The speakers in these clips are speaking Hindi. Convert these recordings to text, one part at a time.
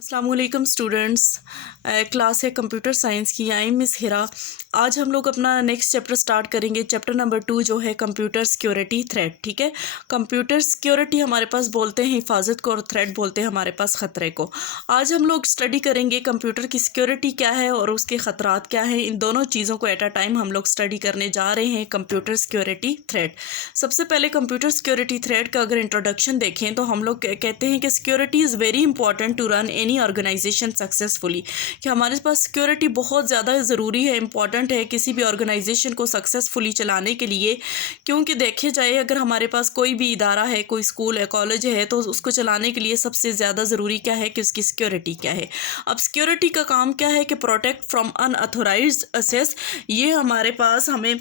अस्सलामुअलैकुम स्टूडेंट्स। क्लास है कंप्यूटर साइंस की। आई एम मिस हिरा। आज हम लोग अपना नेक्स्ट चैप्टर स्टार्ट करेंगे। चैप्टर नंबर 2 जो है कंप्यूटर सिक्योरिटी थ्रेट। ठीक है, कंप्यूटर सिक्योरिटी हमारे पास बोलते हैं हिफाजत को और थ्रेट बोलते हैं हमारे पास ख़तरे को। आज हम लोग स्टडी करेंगे कंप्यूटर की सिक्योरिटी क्या है और उसके ख़तरात क्या हैं। इन दोनों चीज़ों को एट अ टाइम हम लोग स्टडी करने जा रहे हैं। Computer security threat. सबसे पहले कंप्यूटर सिक्योरिटी थ्रेट का अगर इंट्रोडक्शन देखें तो हम लोग कहते हैं कि security is very important to run any organization successfully. कि हमारे पास सिक्योरिटी बहुत ज़्यादा ज़रूरी है, इंपॉर्टेंट है किसी भी ऑर्गेनाइजेशन को सक्सेसफुली चलाने के लिए। क्योंकि देखे जाए अगर हमारे पास कोई भी इदारा है, कोई स्कूल है, कॉलेज है, तो उसको चलाने के लिए सबसे ज़्यादा ज़रूरी क्या है कि उसकी सिक्योरिटी क्या है। अब सिक्योरिटी का काम क्या है कि प्रोटेक्ट फ्रॉम अनऑथोराइज्ड एक्सेस। ये हमारे पास हमें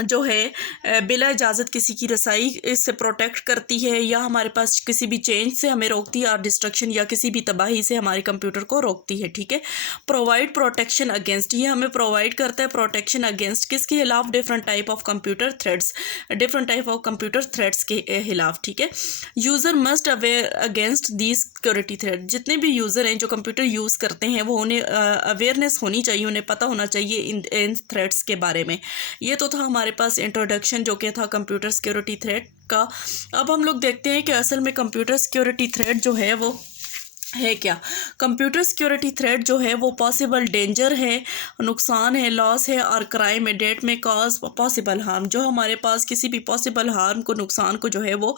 जो है बिला इजाज़त किसी की रसाई इससे प्रोटेक्ट करती है, या हमारे पास किसी भी चेंज से हमें रोकती है और डिस्ट्रक्शन या किसी भी तबाही से हमारे कंप्यूटर को रोकती है। ठीक है, प्रोवाइड प्रोटेक्शन अगेंस्ट, ये हमें प्रोवाइड करता है प्रोटेक्शन अगेंस्ट किसके खिलाफ? Different type of computer threads, different type of computer threads के खिलाफ। ठीक है, user must aware against the security thread. जितने भी यूज़र हैं जो कंप्यूटर यूज़ करते हैं वो उन्हें अवेयरनेस होनी चाहिए, उन्हें पता होना चाहिए इन थ्रेड्स के बारे में। ये तो था हमारे पास इंट्रोडक्शन जो कि था कंप्यूटर सिक्योरिटी थ्रेट का। अब हम लोग देखते हैं कि असल में कंप्यूटर सिक्योरिटी थ्रेट जो है वो है क्या। कंप्यूटर सिक्योरिटी थ्रेट जो है वो पॉसिबल डेंजर है, नुकसान है, लॉस है और क्राइम है डेट में कॉज पॉसिबल हार्म। जो हमारे पास किसी भी पॉसिबल हार्म को, नुकसान को जो है वो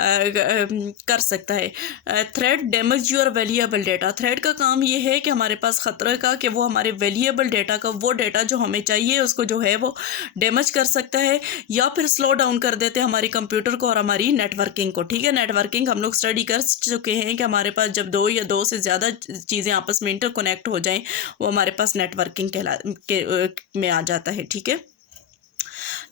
कर सकता है। Threat damage your valuable data. Threat का काम ये है कि हमारे पास ख़तरा का कि वो हमारे वैल्यूएबल डेटा का, वो डेटा जो हमें चाहिए उसको जो है वो डैमेज कर सकता है या फिर स्लो डाउन कर देते हैं हमारी कंप्यूटर को और हमारी नेटवर्किंग को। ठीक है, नेटवर्किंग हम लोग स्टडी कर चुके हैं कि हमारे पास जब दो से ज़्यादा चीज़ें आपस में इंटरकनेक्ट हो जाएं वो हमारे पास नेटवर्किंग में आ जाता है। ठीक है,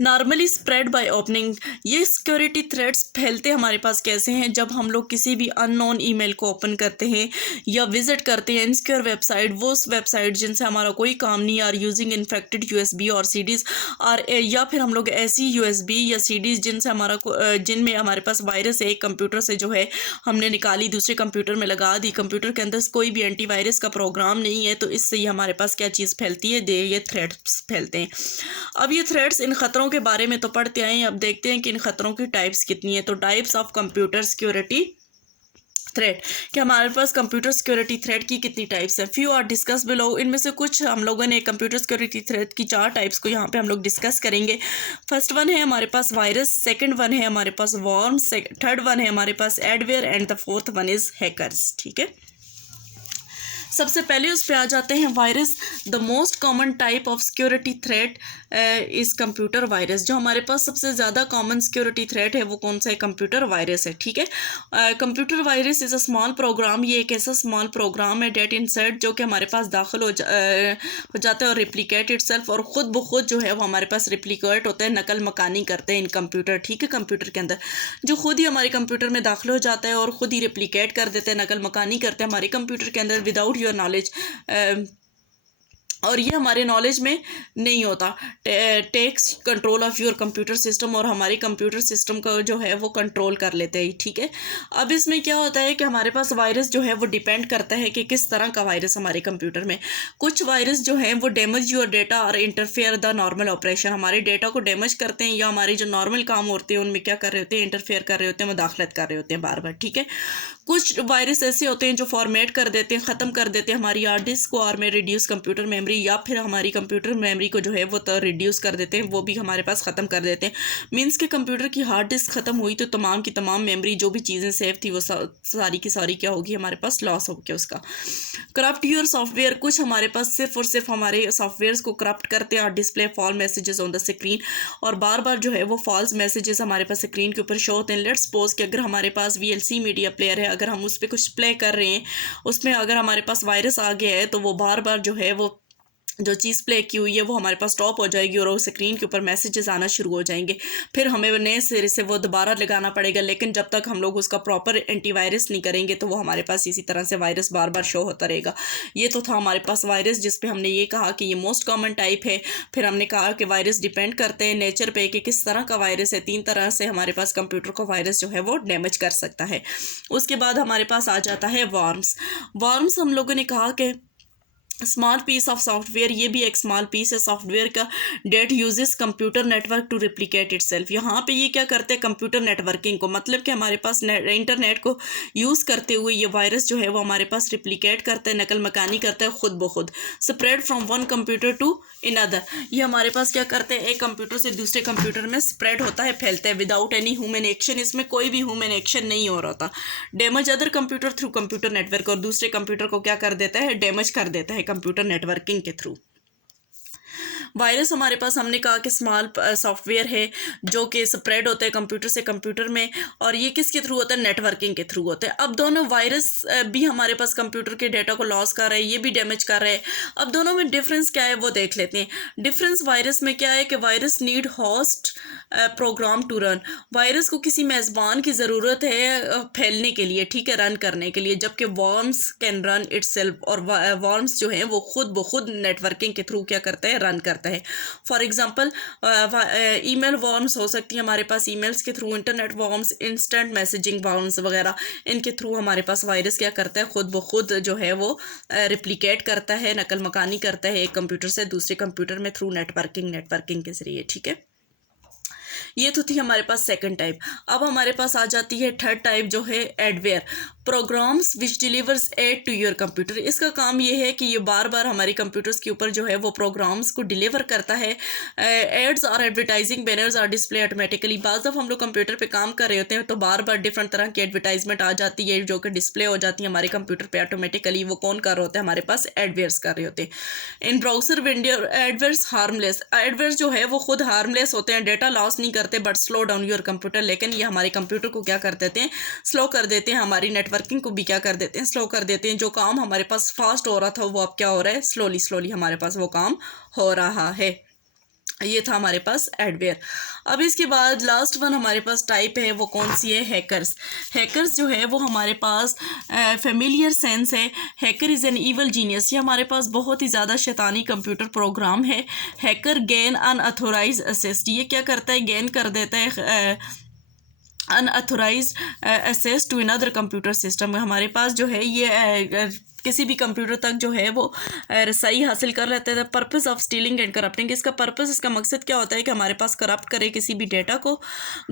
नॉर्मली स्प्रेड बाय ओपनिंग। ये सिक्योरिटी थ्रेट्स फैलते हमारे पास कैसे हैं? जब हम लोग किसी भी अननोन ईमेल को ओपन करते हैं या विजिट करते हैं इनसिक्योर वेबसाइट, वो वेबसाइट जिनसे हमारा कोई काम नहीं, आर यूजिंग इन्फेक्टेड यूएसबी और सीडीज़, और या फिर हम लोग ऐसी यूएसबी या सीडीज़ जिनसे जिनमें हमारे पास वायरस है, एक कंप्यूटर से जो है हमने निकाली दूसरे कंप्यूटर में लगा दी, कंप्यूटर के अंदर कोई भी एंटीवायरस का प्रोग्राम नहीं है, तो इससे ये हमारे पास क्या चीज़ फैलती है? ये थ्रेट्स फैलते हैं। अब ये थ्रेट्स, इन खतरों के बारे में तो पढ़ते आए हैं, अब देखते हैं कि इन खतरों की टाइप्स कितनी है। तो types of computer security threat, कि हमारे पास कंप्यूटर सिक्योरिटी थ्रेट की कितनी टाइप्स हैं। Few are discuss below. इनमें से कुछ हम लोगों ने कंप्यूटर सिक्योरिटी थ्रेट की 4 टाइप्स को यहाँ पे हम लोग डिस्कस करेंगे। फर्स्ट वन है हमारे पास वायरस, सेकंड वन है हमारे पास वॉर्म्स, थर्ड वन है हमारे पास adware and the fourth one is hackers. ठीक है, सबसे पहले उस पे आ जाते हैं virus. The most common type of security threat is computer virus. जो हमारे पास सबसे ज़्यादा कॉमन सिक्योरिटी थ्रेट है वो कौन सा है? कंप्यूटर वायरस है। ठीक है, computer virus is a small program. ये एक ऐसा स्मॉल प्रोग्राम है डेट इंसर्ट जो कि हमारे पास दाखिल हो जाता है और रिप्लिकेट इटसेल्फ, और ख़ुद ब खुद जो है वो हमारे पास रिप्लिकेट होता है, नकल मकानी करते हैं इन कंप्यूटर। ठीक है, कंप्यूटर के अंदर जो खुद ही हमारे कंप्यूटर में दाखिल हो जाता है और ख़ुद ही रिप्लिकेट कर देते हैं, नकल मकानी करते हैं हमारे कंप्यूटर के अंदर विदाउट योर नॉलेज, और ये हमारे नॉलेज में नहीं होता। Takes control of your computer system, और हमारे कंप्यूटर सिस्टम का जो है वो कंट्रोल कर लेते हैं। ठीक है, अब इसमें क्या होता है कि हमारे पास वायरस जो है वो डिपेंड करता है कि किस तरह का वायरस हमारे कंप्यूटर में। कुछ वायरस जो हैं वो डैमेज योर डेटा और इंटरफेयर द नॉर्मल ऑपरेशन। हमारे डेटा को डैमेज करते हैं या हमारे जो नॉर्मल काम होते हैं उनमें क्या कर रहे होते हैं? इंटरफेयर कर रहे होते हैं, मुदाखलत कर रहे होते हैं बार बार। ठीक है, कुछ वायरस ऐसे होते हैं जो फॉर्मेट कर देते हैं, ख़त्म कर देते हैं हमारी हार्ड डिस्क को, और में रिड्यूस कंप्यूटर मेमोरी, या फिर हमारी कंप्यूटर मेमोरी को जो है वो तो रिड्यूस कर देते हैं, वो भी हमारे पास ख़त्म कर देते हैं। मीन्स के कंप्यूटर की हार्ड डिस्क ख़त्म हुई तो तमाम की तमाम मेमोरी जो भी चीज़ें सेव थी वो सारी की सारी क्या होगी? हमारे पास लॉस हो गया उसका। Corrupt your software. कुछ हमारे पास सिर्फ और सिर्फ हमारे सॉफ्टवेयर्स को करप्ट करते हैं और display fall messages on the screen, और बार बार जो है वो फॉल्स मैसेजेस हमारे पास स्क्रीन के ऊपर शो होते हैं। लेट्स सपोज कि अगर हमारे पास VLC मीडिया प्लेयर है, अगर हम उस पर कुछ प्ले कर रहे हैं, उसमें अगर हमारे पास वायरस आ गया है तो वो बार बार जो है वो जो चीज़ प्ले की हुई है वो हमारे पास स्टॉप हो जाएगी और स्क्रीन के ऊपर मैसेजेस आना शुरू हो जाएंगे। फिर हमें नए सिरे से वो दोबारा लगाना पड़ेगा, लेकिन जब तक हम लोग उसका प्रॉपर एंटीवायरस नहीं करेंगे तो वो हमारे पास इसी तरह से वायरस बार बार शो होता रहेगा। ये तो था हमारे पास वायरस, जिस पे हमने ये कहा कि ये मोस्ट कॉमन टाइप है। फिर हमने कहा कि वायरस डिपेंड करते हैं नेचर पे कि किस तरह का वायरस है। 3 तरह से हमारे पास कंप्यूटर को वायरस जो है वो डैमेज कर सकता है। उसके बाद हमारे पास आ जाता है वॉर्म्स। वॉर्म्स हम लोगों ने कहा कि स्मॉल पीस ऑफ सॉफ्टवेयर, ये भी एक स्मॉल पीस है सॉफ्टवेयर का, that uses computer network to replicate itself. यहाँ पे ये क्या करते हैं, कंप्यूटर नेटवर्किंग को, मतलब कि हमारे पास इंटरनेट को यूज़ करते हुए ये वायरस जो है वो हमारे पास रिप्लिकेट करता है, नकल मकानी करता है खुद ब खुद। Spread from one computer to in other, ये हमारे पास क्या करते हैं, एक कंप्यूटर से दूसरे कंप्यूटर में स्प्रेड होता है, फैलता है विदाउट एनी ह्यूमन एक्शन। इसमें कोई भी ह्यूमन एक्शन नहीं हो रहा था। Damage other computer through computer network, और दूसरे कंप्यूटर को क्या कर देता है, डैमेज कर देता है कंप्यूटर नेटवर्किंग के थ्रू। वायरस हमारे पास हमने कहा कि स्मॉल सॉफ्टवेयर है जो कि स्प्रेड होता है कंप्यूटर से कंप्यूटर में, और ये किसके थ्रू होता है, नेटवर्किंग के थ्रू होता है। अब दोनों वायरस भी हमारे पास कंप्यूटर के डेटा को लॉस कर रहे हैं, ये भी डैमेज कर रहे हैं। अब दोनों में डिफरेंस क्या है वो देख लेते हैं। डिफरेंस वायरस में क्या है कि virus need host program to run, virus को किसी मेज़बान की ज़रूरत है फैलने के लिए, ठीक है, रन करने के लिए, जबकि वॉर्म्स कैन रन इटसेल्फ, और वॉर्म्स जो हैं वो खुद ब खुद नेटवर्किंग के थ्रू क्या करते हैं, रन करते हैं। फॉर एग्जांपल ईमेल वॉर्म्स हो सकती है हमारे पास ईमेल्स के through, internet worms, instant messaging worms वगैरह, इनके थ्रू हमारे पास वायरस क्या करता है, खुद ब खुद जो है वो रिप्लिकेट करता है, नकल मकानी करता है एक कंप्यूटर से दूसरे कंप्यूटर में थ्रू नेटवर्किंग के ज़रिए, ठीक है। ये तो थी हमारे पास सेकंड टाइप। अब हमारे पास आ जाती है थर्ड टाइप जो है adware, programs which delivers ad to your computer. इसका काम ये है कि ये बार बार हमारे कंप्यूटर्स के ऊपर जो है वो प्रोग्राम्स को डिलीवर करता है। एड्स और advertising banners are display automatically. बाज़ दफ़ा हम लोग कंप्यूटर पे काम कर रहे होते हैं तो बार बार डिफरेंट तरह की एडवर्टाइजमेंट आ जाती है जो कि डिस्प्ले हो जाती है हमारे कंप्यूटर पे ऑटोमेटिकली। वो कौन कर रहे होते हैं, हमारे पास एडवेयर्स कर रहे होते हैं। इन ब्राउज़र विंडो एडवेयर्स हार्मलेस, एडवेयर्स जो है वो खुद हार्मलेस होते हैं, डेटा लॉस नहीं करते but slow down your computer, लेकिन ये हमारे कंप्यूटर को क्या कर देते हैं, स्लो कर देते हैं, हमारी नेटवर्किंग को भी क्या कर देते हैं, स्लो कर देते हैं। जो काम हमारे पास फास्ट हो रहा था वो अब क्या हो रहा है, स्लोली हमारे पास वो काम हो रहा है। ये था हमारे पास एडवेयर। अब इसके बाद लास्ट वन हमारे पास टाइप है, वो कौन सी है, हैकर्स। हैकर्स जो है वो हमारे पास फेमिलियर सेंस है। Hacker is an evil genius, ये हमारे पास बहुत ही ज़्यादा शैतानी कंप्यूटर प्रोग्राम है। हैकर गेन अनऑथोराइज एक्सेस, ये क्या करता है, गेन कर देता है unauthorize access to another computer system. हमारे पास जो है ये किसी भी कंप्यूटर तक जो है वो रसाई हासिल कर लेते हैं। Purpose of stealing and corrupting, इसका पर्पस, इसका मकसद क्या होता है कि हमारे पास करप्ट करे किसी भी डेटा को।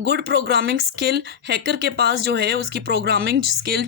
गुड प्रोग्रामिंग स्किल, हैकर के पास जो है उसकी प्रोग्रामिंग स्किल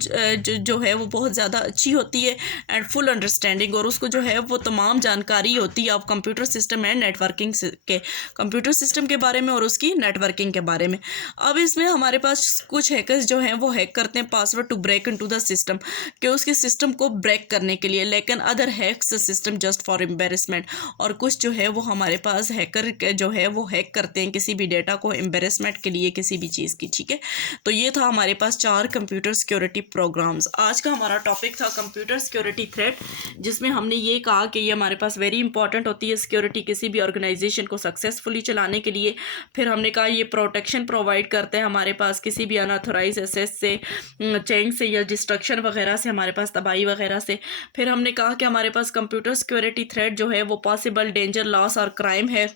जो है वो बहुत ज़्यादा अच्छी होती है। एंड फुल अंडरस्टैंडिंग, और उसको जो है वो तमाम जानकारी होती है of computer system and networking के, कंप्यूटर सिस्टम के बारे में और उसकी नेटवर्किंग के बारे में। अब इसमें हमारे पास कुछ हैकर्स जो हैं वो हैक करते हैं password to break into the system, कि उसके सिस्टम को ब्रेक करने के लिए, लेकिन other hacks the system just for embarrassment. और कुछ जो है वो हमारे पास हैकर जो है वो हैक करते हैं किसी भी डेटा को एम्बेरसमेंट के लिए, किसी भी चीज़ की, ठीक है। तो ये था हमारे पास 4 कंप्यूटर सिक्योरिटी प्रोग्राम्स। आज का हमारा टॉपिक था कंप्यूटर सिक्योरिटी थ्रेट, जिसमें हमने ये कहा कि ये हमारे पास वेरी इंपॉर्टेंट होती है सिक्योरिटी किसी भी ऑर्गेनाइजेशन को सक्सेसफुली चलाने के लिए। फिर हमने कहा ये प्रोटेक्शन प्रोवाइड करते हैं हमारे पास किसी भी अनऑथोराइज एक्सेस से, चेंज से या डिस्ट्रक्शन वगैरह से, हमारे पास तबाही वगैरह से। फिर हमने कहा कि हमारे पास कंप्यूटर सिक्योरिटी थ्रेट जो है वो पॉसिबल डेंजर, लॉस और क्राइम है।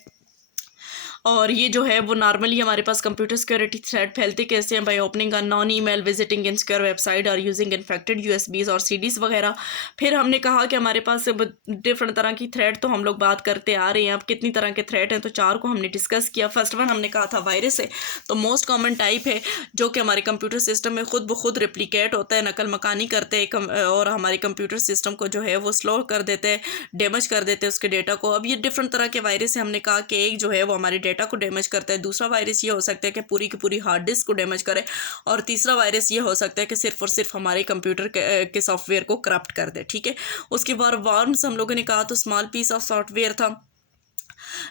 और ये जो है वो नॉर्मली हमारे पास कंप्यूटर सिक्योरिटी थ्रेट फैलते कैसे हैं, by opening a non email, visiting insecure website और यूजिंग इन्फेक्टेड यूएसबीज और सीडीज वगैरह। फिर हमने कहा कि हमारे पास डिफरेंट तरह की थ्रेट तो हम लोग बात करते आ रहे हैं। अब कितनी तरह के थ्रेट हैं, तो 4 को हमने डिस्कस किया। फर्स्ट वन हमने कहा था वायरस है, तो मोस्ट कॉमन टाइप है जो कि हमारे कंप्यूटर सिस्टम में खुद ब खुद रिप्लिकेट होता है, नकल मकानी करते हैं और हमारे कंप्यूटर सिस्टम को जो है वो स्लो कर देते हैं, डैमेज कर देते हैं उसके डेटा को। अब ये डिफरेंट तरह के वायरस है। हमने कहा कि एक जो है वो हमारे डेटा को डैमेज करता है, दूसरा वायरस ये हो सकता है कि पूरी की पूरी हार्ड डिस्क को डैमेज करे, और तीसरा वायरस ये हो सकता है कि सिर्फ और सिर्फ हमारे कंप्यूटर के सॉफ्टवेयर को करप्ट कर दे, ठीक है। उसके बाद वॉर्म्स हम लोगों ने कहा तो स्मॉल पीस ऑफ सॉफ्टवेयर था।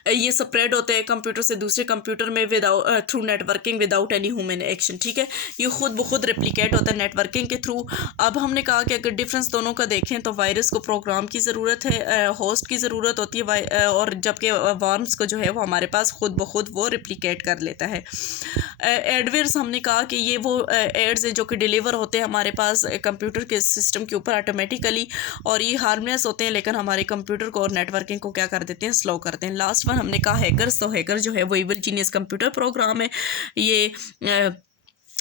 ये स्प्रेड होते हैं कंप्यूटर से दूसरे कंप्यूटर में without through networking without any human action, ठीक है। ये खुद ब खुद रेप्लिकेट होता है नेटवर्किंग के थ्रू। अब हमने कहा कि अगर डिफरेंस दोनों का देखें तो वायरस को प्रोग्राम की ज़रूरत है, होस्ट की ज़रूरत होती है, और जबकि वार्म्स को जो है वो हमारे पास खुद ब खुद वो रेप्लिकेट कर लेता है। एडवेयर्स हमने कहा कि ये वो एड्स हैं जो कि डिलीवर होते हैं हमारे पास कंप्यूटर के सिस्टम के ऊपर ऑटोमेटिकली, और ये हार्मलेस होते हैं लेकिन हमारे कंप्यूटर को और नेटवर्किंग को क्या कर देते हैं, स्लो करते हैं। लास्ट वन हमने कहा हैकर्स, तो हैकर जो है वो इविल जीनियस कंप्यूटर प्रोग्राम है। ये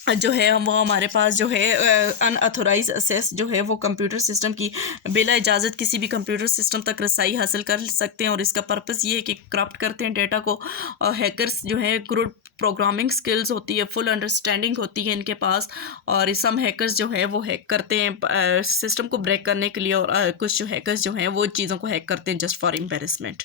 जो है वो हमारे पास जो है अनऑथोराइज एक्सेस जो है वो कंप्यूटर सिस्टम की बिला इजाज़त किसी भी कंप्यूटर सिस्टम तक रसाई हासिल कर सकते हैं, और इसका पर्पस ये है कि करप्ट करते हैं डेटा को। और हैकर्स जो है गुड प्रोग्रामिंग स्किल्स होती है, फुल अंडरस्टैंडिंग होती है इनके पास, और सम हैकर्स जो है वो हैक करते हैं सिस्टम को ब्रेक करने के लिए, और कुछ जो हैकर्स जो हैं वो चीज़ों को हैक करते हैं जस्ट फॉर एम्बेरसमेंट।